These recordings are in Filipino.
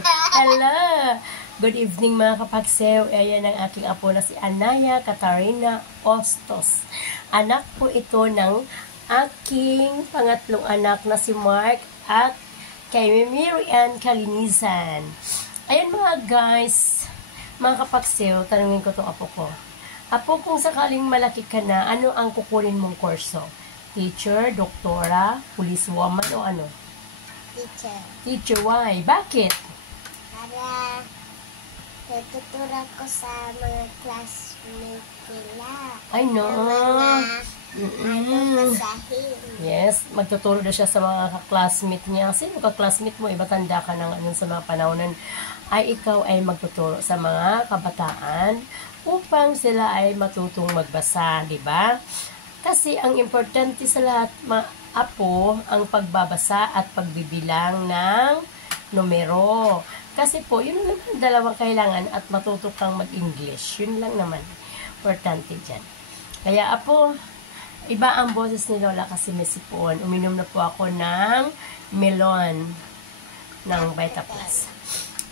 Hello! Good evening mga kapagsew. Ayan ang aking apo na si Anaya Katarina Ostos. Anak po ito ng aking pangatlong anak na si Mark at kay Mary Ann Kalinisan. Ayan mga guys, mga kapagsew, tanungin ko itong apo ko. Apo, kung sakaling malaki ka na, ano ang kukunin mong kurso? Teacher, doktora, policewoman o ano? Teacher. Teacher, why? Bakit? Para tuturo ko sa mga classmates nila. I know. Basahin. Yes, magtuturo na siya sa mga classmate niya. Sino ka-classmate mo? Iba tanda ka ng ano sa mga panahonan. Ay ikaw ay magtuturo sa mga kabataan upang sila ay matutong magbasa, di ba? Kasi ang importante sa lahat, apo, ang pagbabasa at pagbibilang ng numero. Kasi po, yun lang ang dalawang kailangan at matuto kang mag-English. Yun lang naman. Importante dyan. Kaya apo, iba ang boses ni Lola kasi may sipon. Uminom na po ako ng melon ng Vita Plus.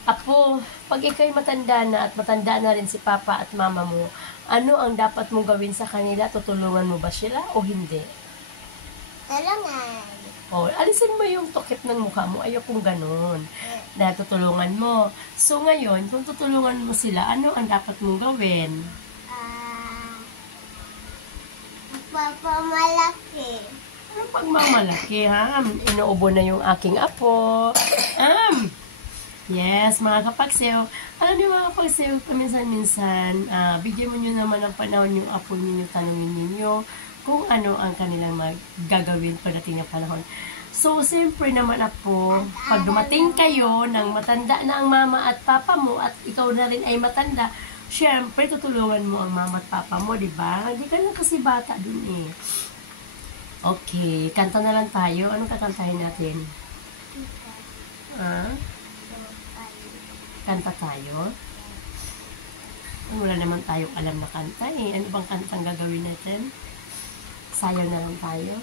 Apo, pag ikaw'y matanda na at matanda na rin si Papa at Mama mo, ano ang dapat mong gawin sa kanila? Tutulungan mo ba sila o hindi? Tulungan. O, alisin mo yung tukip ng mukha mo. Ayokong ganun. Dahil tutulungan mo. So, ngayon, kung tutulungan mo sila, ano ang dapat mong gawin? Papamalaki. Ano pagmamalaki, ha? Inuubo na yung aking apo. Yes, mga kapagsew. Alam niyo mga kapagsew, paminsan-minsan, bigyan mo nyo naman ng panahon yung apo ninyo, tanongin ninyo kung ano ang kanilang gagawin pagdating ng panahon. So, siyempre naman apo, pag dumating kayo ng matanda na ang mama at papa mo at ikaw na rin ay matanda, siyempre tutulungan mo ang mama at papa mo, di ba? Hindi ka lang kasi bata dun eh. Okay, kanta na lang tayo. Anong kakantahin natin? Kanta tayo? Wala naman tayong alam na kanta eh. Ano bang kantang gagawin natin? Sayaw na lang tayo?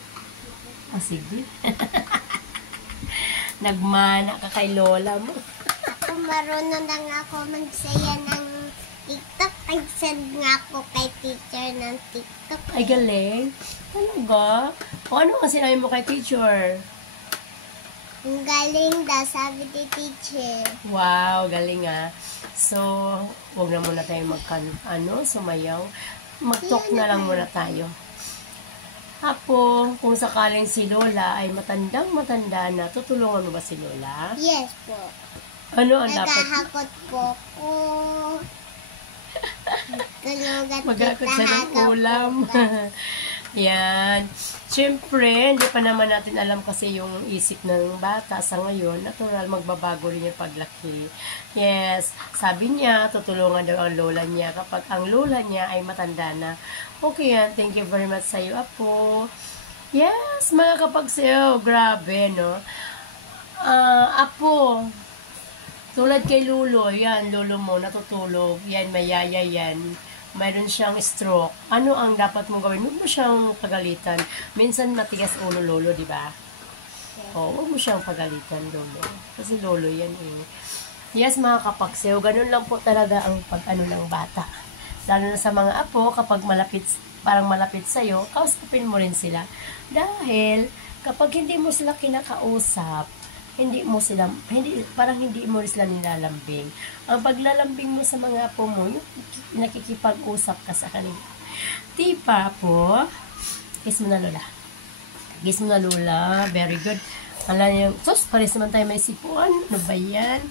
Sige. Nagmana ka kay Lola mo. Ako marunong na nga ako magsaya ng TikTok. Nag-send nga ako kay teacher ng TikTok. Ay, galing. Talaga? O ano ang sinabi mo kay teacher? Ang galing daw, sabi ni teacher. Wow, galing ah. So, huwag na muna tayo sumayaw. Mag-talk na lang muna tayo. Apo, kung sakaling si Lola ay matandang-matanda na, tutulungan mo ba si Lola? Yes po. Ano ang dapat? Naghahakot po ko. Mag-hakot siya ng ulam. Yan. Siyempre, hindi pa naman natin alam kasi yung isip ng bata sa ngayon. Natural, magbabago rin yung paglaki. Yes, sabi niya, tutulungan daw ang lola niya kapag ang lola niya ay matanda na. Okay yan, thank you very much sa iyo, apo. Yes, mga kapagsew, grabe, no? Apo, tulad kay Lulo, yan, Lulo mo, natutulog, yan, mayaya yan. Mayroon siyang stroke. Ano ang dapat mong gawin? Huwag mo siyang pagalitan. Minsan matigas ulo lolo, di ba? Oo, huwag mo siyang pagalitan, lolo. Kasi lolo yan eh. Yes, mga kapagsew, ganun lang po talaga ang pag-ano ng bata. Lalo na sa mga apo, kapag parang malapit sa'yo, kausapin mo rin sila. Dahil, kapag hindi mo sila kinakausap, parang hindi mo rin sila nilalambing. Ang paglalambing mo sa mga apo mo, yung nakikipag-usap ka sa kanila. Tipa po, kiss mo na lola. Kiss mo na lola, very good. Alam niyo, sus, pares naman tayo may sipuan. Ano ba yan?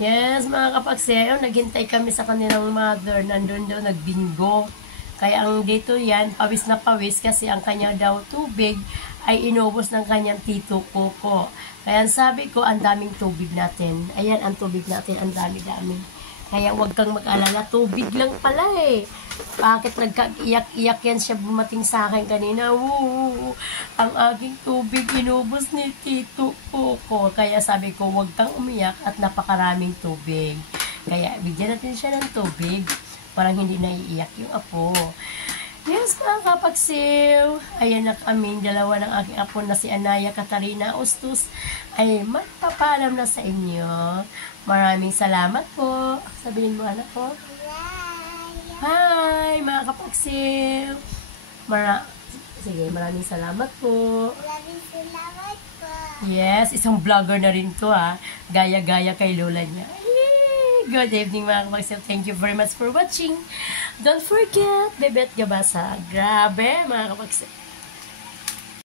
Yes, mga kapagseyo, naghintay kami sa kanilang mother. Nandun daw, nagbingo. Kaya ang dito yan, pawis na pawis kasi ang kanya daw tubig ay inubos ng kanyang tito Coco. Kaya sabi ko, ang daming tubig natin. Ayan, ang tubig natin, ang dami-dami. Kaya huwag kang mag-alala, tubig lang pala eh. Bakit nagka-iyak-iyak yan siya bumating sa akin kanina? Woo! Ang aking tubig inubos ni tito Coco. Kaya sabi ko, huwag kang umiyak at napakaraming tubig. Kaya bigyan natin siya ng tubig. Parang hindi naiiyak yung apo. Yes, mga kapagsiw. Ayan na kami, dalawa ng aking apo na si Anaya Katarina Ustus ay magpapaalam na sa inyo. Maraming salamat po. Sabihin mo, anak ko. Hi, mga kapagsiw. Sige, maraming salamat po. Maraming salamat po. Yes, isang vlogger na rin to Gaya-gaya kay lola niya. Yay! Good evening mga kapagsiw. Thank you very much for watching. Don't forget, Bebet Gabasa. Grabe mga kapagsiw.